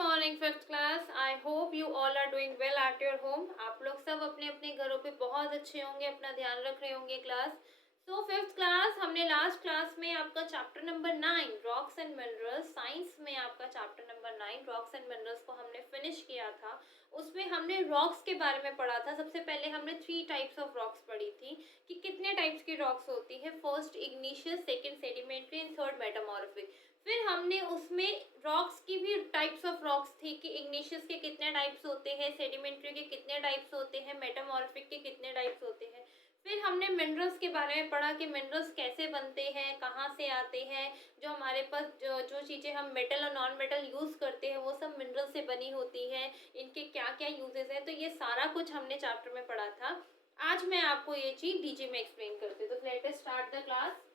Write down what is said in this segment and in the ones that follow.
Morning fifth class. I hope you all are doing well at your home. आप लोग सब अपने अपने घरों पे बहुत अच्छे होंगे, अपना ध्यान रख रहे होंगे क्लास। सो फिफ्थ क्लास, हमने लास्ट क्लास में आपका chapter number 9 rocks and minerals, science में आपका chapter number 9 rocks and minerals को हमने फिनिश किया था। उसमें हमने रॉक्स के बारे में पढ़ा था। सबसे पहले हमने 3 टाइप्स ऑफ रॉक्स पढ़ी थी कि कितने टाइप्स की रॉक्स होती है। First igneous, second sedimentary and third metamorphic. फिर हमने उसमें रॉक्स की भी टाइप्स ऑफ रॉक्स थी कि इग्निशियस के कितने टाइप्स होते हैं, सेडिमेंट्री के कितने टाइप्स होते हैं, मेटामॉर्फिक के कितने टाइप्स होते हैं। फिर हमने मिनरल्स के बारे में पढ़ा कि मिनरल्स कैसे बनते हैं, कहाँ से आते हैं। जो हमारे पास जो चीज़ें हम मेटल और नॉन मेटल यूज़ करते हैं वो सब मिनरल से बनी होती है। इनके क्या क्या यूजेस हैं, तो ये सारा कुछ हमने चैप्टर में पढ़ा था। आज मैं आपको ये चीज़ डीजी में एक्सप्लेन करती हूँ। तो let us start the class.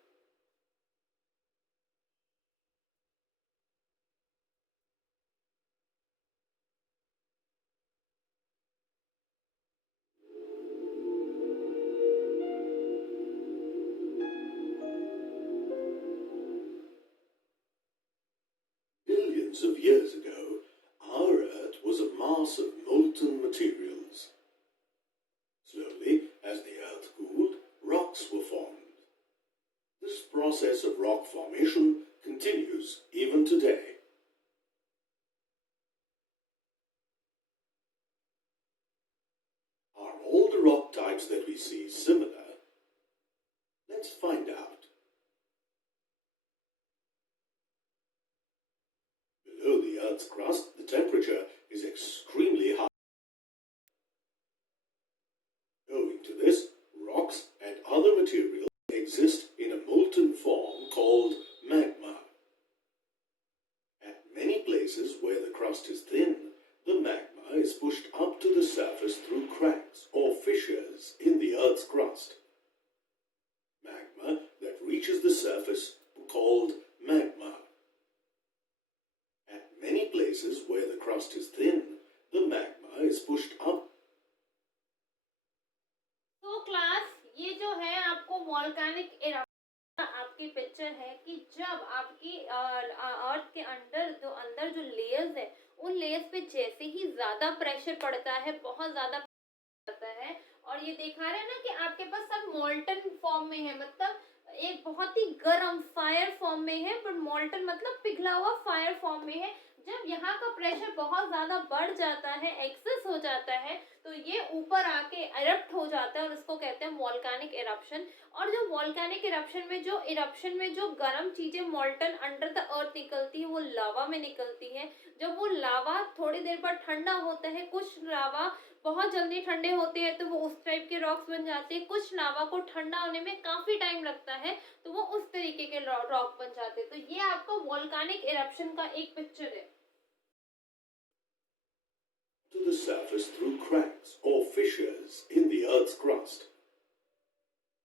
Billions of years ago, our Earth was a mass of molten materials. Slowly, as the Earth cooled, rocks were formed. This process of rock formation continues even today. Are all the rock types that we see similar? Let's find out. Below the Earth's crust, the temperature is extremely high. Owing to this, rocks and other materials exist in a molten form called magma. At many places where the crust is thin, the magma is pushed up to the surface through cracks or fissures in the Earth's crust. Magma that reaches the surface called magma. At many places where the crust is thin, the magma is pushed up. तो class, ये जो है आपको volcanic eruption आपकी picture है कि जब आपकी अर्थ के अंदर जो लेयर्स है, उन लेयर्स पे जैसे ही ज्यादा प्रेशर पड़ता है, बहुत ज्यादा आता है, और ये दिखा रहे हैं ना कि आपके पास सब मोल्टन फॉर्म में है, मतलब एक बहुत ही गर्म फायर फॉर्म में है, पर मोल्टन मतलब पिघला हुआ फायर फॉर्म में है। जब यहाँ का प्रेशर बहुत ज्यादा बढ़ जाता है, एक्सेस हो जाता है, तो ये ऊपर आके इरप्ट हो जाता है और उसको कहते हैं वॉल्केनिक इरप्शन। और जो वॉल्केनिक इरप्शन में जो गर्म चीजें मोल्टन अंडर द अर्थ निकलती है, वो लावा में निकलती है। जब वो लावा थोड़ी देर बाद ठंडा होता है, कुछ लावा बहुत जल्दी ठंडे होते हैं तो वो उस टाइप के रॉक्स बन जाते हैं, कुछ लावा को ठंडा होने में काफी टाइम लगता है तो वो उस तरीके के रॉक बन जाते हैं। तो ये आपका वॉल्केनिक इरप्शन का एक पिक्चर है। To the surface through cracks or fissures in the Earth's crust.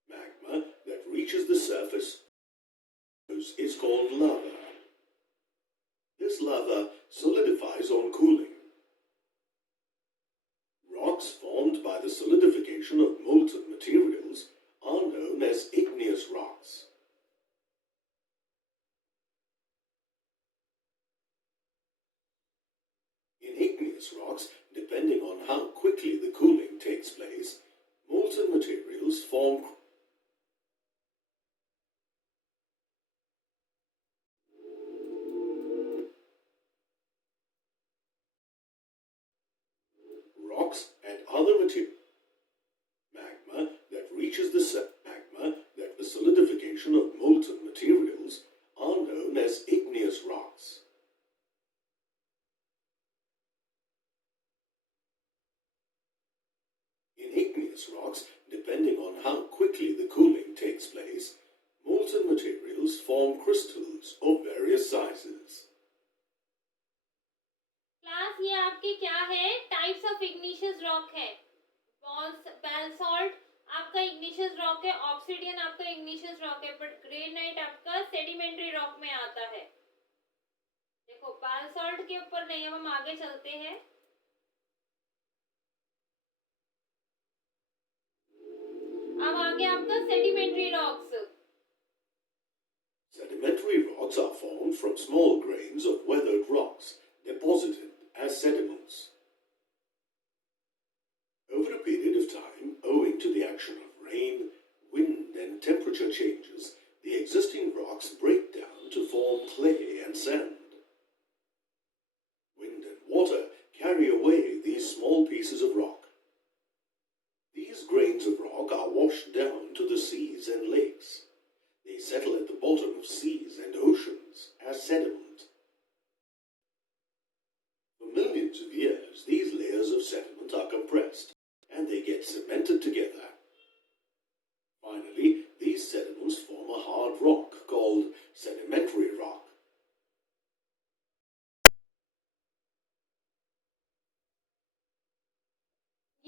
Magma that reaches the surface is called lava. This lava solidifies on cooling. Rocks formed by the solidification of molten materials are known as igneous rocks. In igneous rocks, depending on how quickly the cooling takes place, molten materials form. Rocks and other materials. Magma that reaches the solidification of molten materials are known as igneous rocks. In igneous rocks, depending on how quickly the cooling takes place, molten materials form crystals of various sizes. Class, ये आपकी क्या है? Types of igneous rock है। बासल्ट आपका igneous rock है, obsidian आपका igneous rock है, but granite आपका सेडिमेंट्री रॉक में आता है। देखो, बासल्ट के ऊपर नहीं, अब हम आगे चलते हैं। अब आगे आपका sedimentary rocks. Sedimentary rocks are formed from small grains of weathered rocks deposited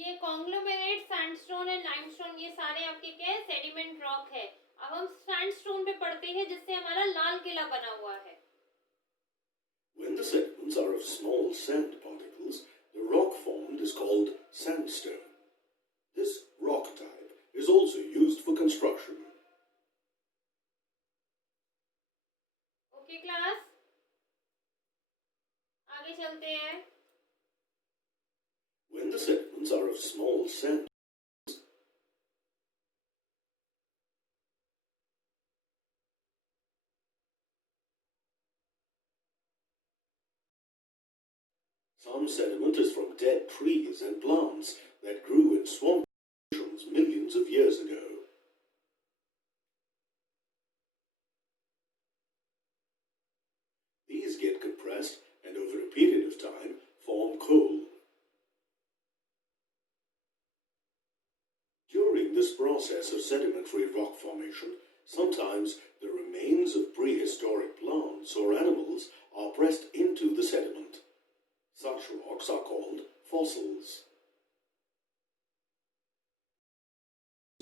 ये कॉन्ग्लोमेरेट, सैंडस्टोन एंड लाइमस्टोन, ये सारे आपके क्या है, सेडिमेंट रॉक है। अब हम सैंडस्टोन पे पढ़ते हैं, जिससे हमारा लाल किला बना हुआ है। When the sediments are of small sand particles, the rock formed is called sandstone. This rock type is also used for construction. Okay class, आगे चलते हैं। When the sediments are of small sand Some sediment is from dead trees and plants that grew in swamp conditions millions of years ago. These get compressed and over a period of time form coal. During this process of sedimentary rock formation, sometimes the remains of prehistoric plants or animals are pressed into the sediment. Such rocks are called fossils.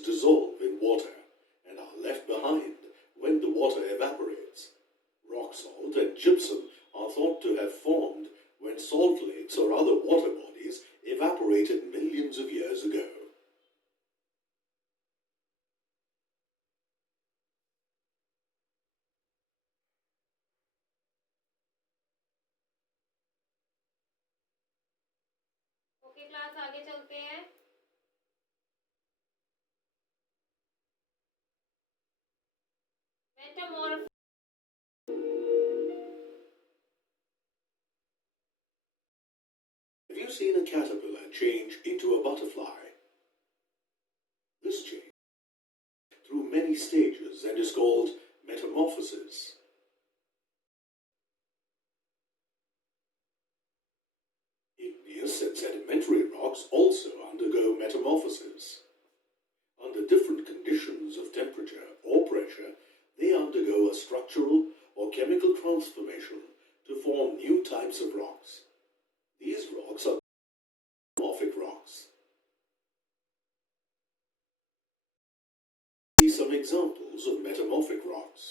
Dissolve in water and are left behind when the water evaporates. Rock salt and gypsum are thought to have formed when salt lakes or other water bodies evaporated millions of years ago. Okay class, आगे चलते हैं। मेटामॉर्फ Have you seen a caterpillar change into a butterfly? This change through many stages and is called metamorphosis. Igneous and sedimentary rocks also undergo metamorphosis. Under different conditions of temperature or pressure, they undergo a structural or chemical transformation to form new types of rocks. These rocks are metamorphic rocks. See some examples of metamorphic rocks.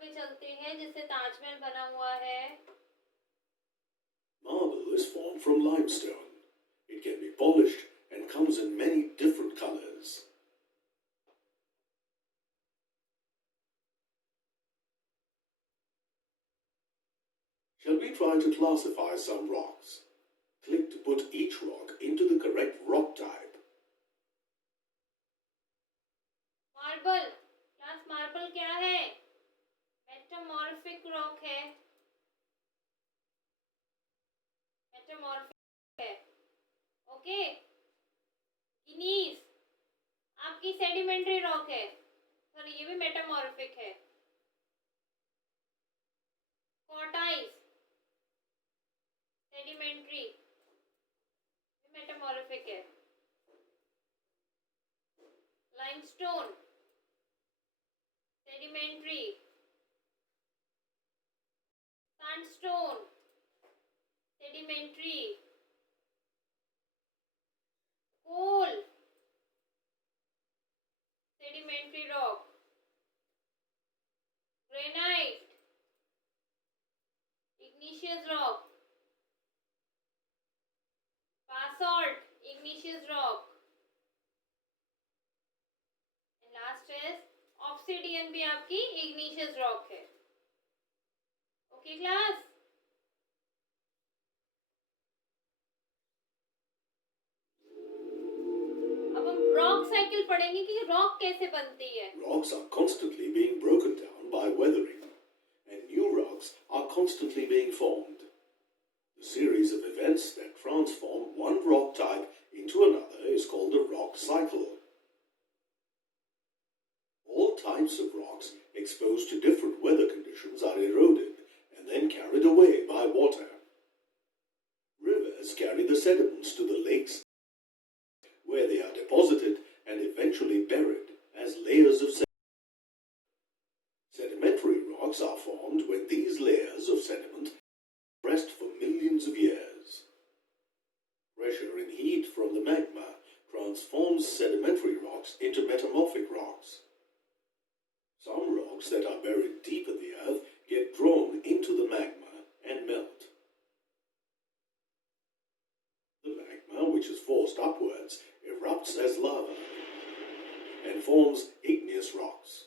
पे चलते हैं, जिससे ताजमहल बना हुआ है। Marble is formed from limestone. It can be polished and comes in many different colors. Shall we try to classify some rocks? Click to put each rock into the correct rock type. Marble class, marble क्या है? Metamorphic rock है। Metamorphic है। Okay. Gneiss आपकी sedimentary rock है, sorry ये भी metamorphic है। Quartzite sedimentary, metamorphic है। Limestone sedimentary. Sandstone sedimentary. Coal sedimentary rock. Granite igneous rock. Basalt igneous rock. And last is obsidian भी आपकी igneous rock है। ओके क्लास, अब हम रॉक साइकिल पढ़ेंगे कि रॉक कैसे बनती है। Rocks are constantly being broken down by weathering, and new rocks are constantly being formed. The series of events that transform one rock type into another is called a rock cycle. All types of rocks exposed to different weather conditions are eroded and then carried away by water. Rivers carry the sediments to the lakes, where they are deposited and eventually buried as layers of sediment. Sedimentary rocks are formed when these layers of sediment rest for millions of years. sedimentary rocks into metamorphic rocks. Some rocks that are buried deep in the earth get drawn into the magma and melt. The magma, which is forced upwards, erupts as lava and forms igneous rocks.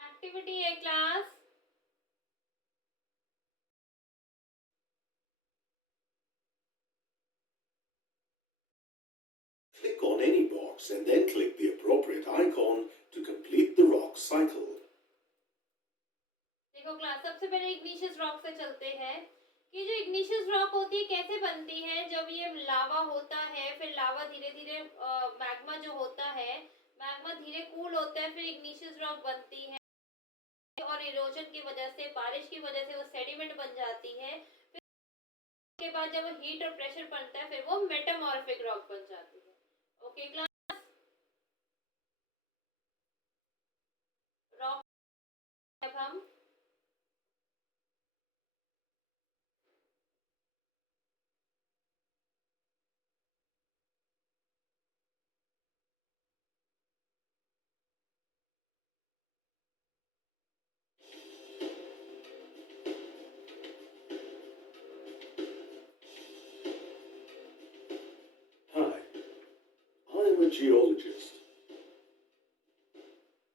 Activity A class. Click on any box and then click the appropriate icon to complete the rock cycle. देखो class, सबसे पहले igneous rock से चलते हैं कि जो igneous rock होती है कैसे बनती है। जब ये लावा होता है, फिर लावा धीरे धीरे मैग्मा जो होता है, मैग्मा धीरे कूल होता है, फिर इग्निशियस रॉक बनती है और इरोजन की वजह से, बारिश की वजह से वो सेडिमेंट बन जाती है। फिर उसके बाद जब हीट और प्रेशर बनता है, फिर वो मेटामॉर्फिक रॉक बन जाती है। ओके क्लास, रॉक अब हम Hi, I'm a geologist.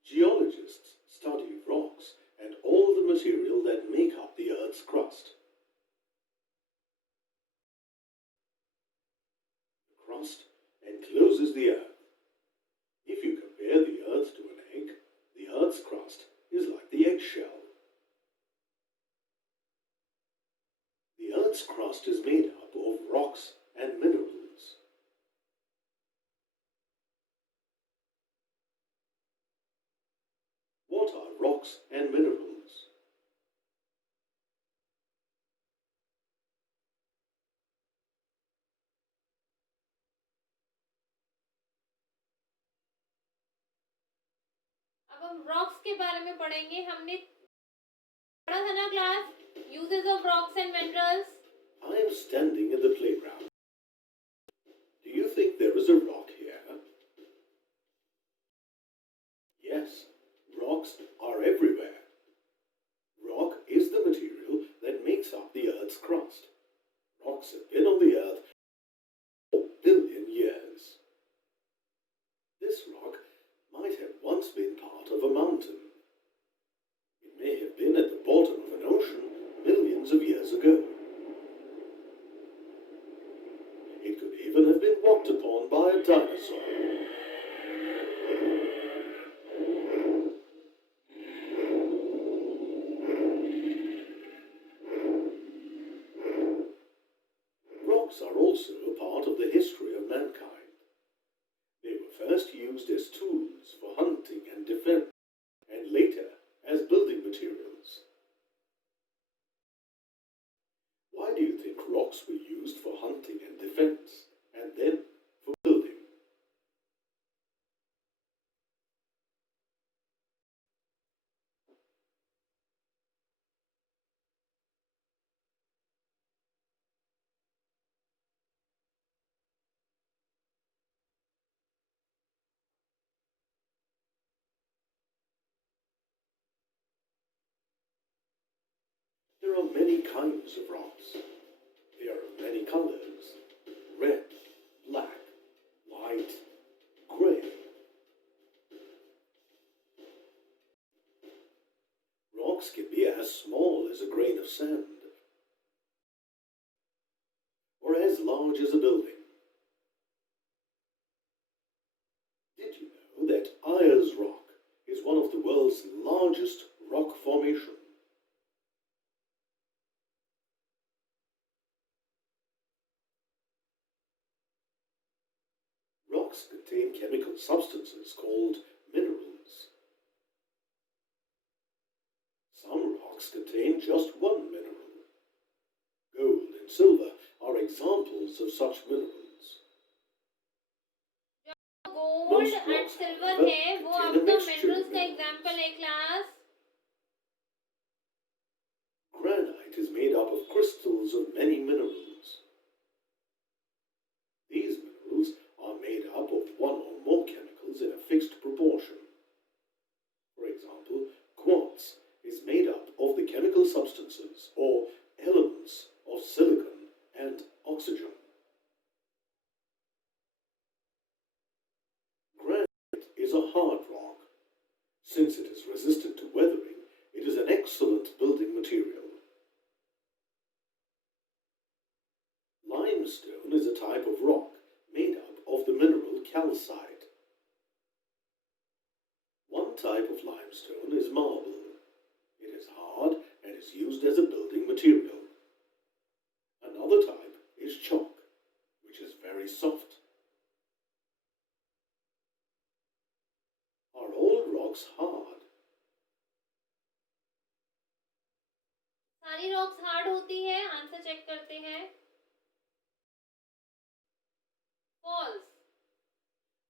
Geologists study rocks and all the material that make up the Earth's crust. The crust encloses the Earth. If you compare the Earth to an egg, the Earth's crust is like the eggshell. The Earth's crust is made up of rocks and minerals. What are rocks and minerals? अब हम rocks के बारे में पढ़ेंगे। हमने पढ़ा था ना class, uses of rocks and minerals. I am standing in the playground. Do you think there is a rock here? Yes, rocks are everywhere. Rock is the material that makes up the Earth's crust. Rocks have been on the Earth for a billion years. This rock might have once been part of a mountain. It may have been at the bottom of an ocean millions of years ago. It could even have been walked upon by a dinosaur. Rocks are also a part of the history of mankind. They were first used as tools for hunting and defense, and later as building materials. Why do you think rocks were used for hunting and defense, and then for building? There are many kinds of rocks. They are of many colors: red, black, white, gray. Rocks can be as small as a grain of sand, or as large as a building. Did you know that Ayers Rock is one of the world's largest rock formations? Rocks contain chemical substances called minerals. Some rocks contain just one mineral. Gold and silver are examples of such minerals. Gold and silver है वो आपका minerals का example है class. Granite is made up of crystals of many minerals. These minerals are made up of one or more chemicals in a fixed proportion. For example, quartz is made up of the chemical substances or elements of silicon and oxygen. Granite is a hard rock. Since it is resistant to weathering, it is an excellent building material. Limestone is a type of rock made up of the mineral calcite. One type of limestone is marble. It is hard and is used as a building material. Another type is chalk, which is very soft. Are all rocks hard? सारी rocks hard होती है. Answer check करते हैं. False.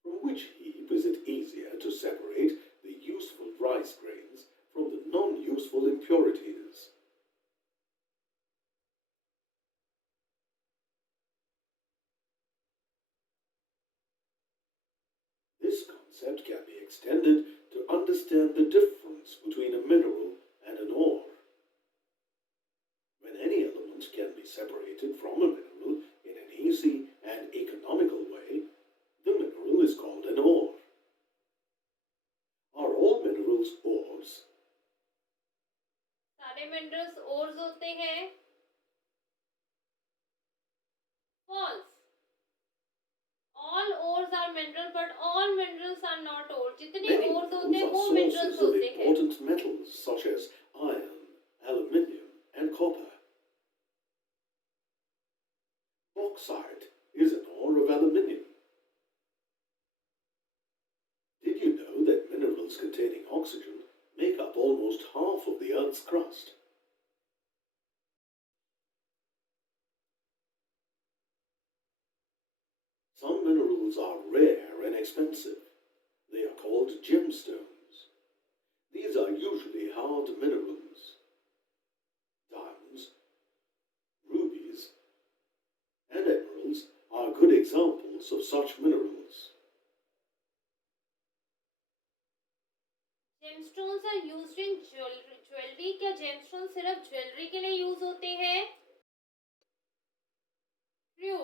From which heap is it easier to separate the useful rice grains from the non-useful impurities? This concept can be extended to understand the difference between a mineral and an ore. When any element can be separated from a mineral in an easy and economical way, the mineral is called an ore. Are all minerals ores? सारे minerals ores होते हैं. False. All ores are mineral, but all minerals are not ore. जितने Many ores होते हैं minerals वो are minerals sources of होते हैं. important metals such as iron, aluminium, and copper. Bauxite is an ore of aluminium. Did you know that minerals containing oxygen make up almost half of the Earth's crust? Some minerals are rare and expensive. They are called gemstones. These are usually hard minerals. Diamonds, rubies, and emeralds are good examples of such minerals. Gemstones are used in jewellery. क्या gemstone सिर्फ jewellery के लिए use होते हैं? True.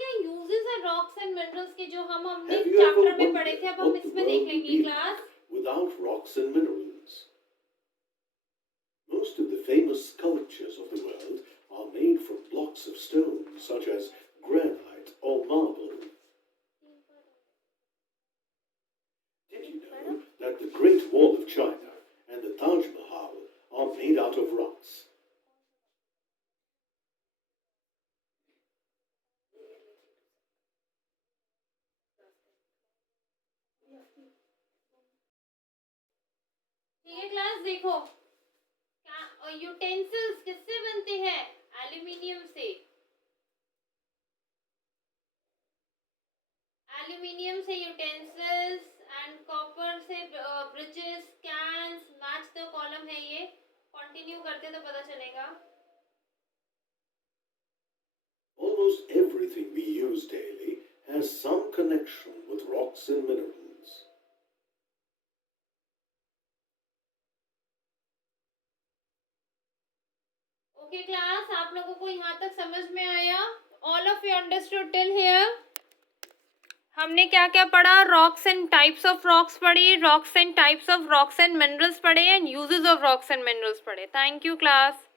क्या uses है rocks and minerals के जो हमने Have you ever चैप्टर में wondered पढ़े थे? अब what हम the इसमें world देख would लेंगे be class. like without rocks and minerals? Most of the famous sculptures of the world are made from blocks of stone such as granite or marble. Did you know that the Great Wall of China and the Taj Mahal are made out of rocks? ठीक है class. देखो क्या utensils किससे बनते हैं? Aluminium से. Aluminium से utensils and copper से bridges, cans. Match the column है ये. कंटिन्यू करते तो पता चलेगा. Almost everything we use daily has some connection with rocks and minerals. Okay class, आप लोगों को यहाँ तक समझ में आया? All of you understood till here? हमने क्या क्या पढ़ा? Rocks and types of rocks पढ़ी, rocks and types of rocks and minerals पढ़े, and uses of rocks and minerals पढ़े. Thank you class.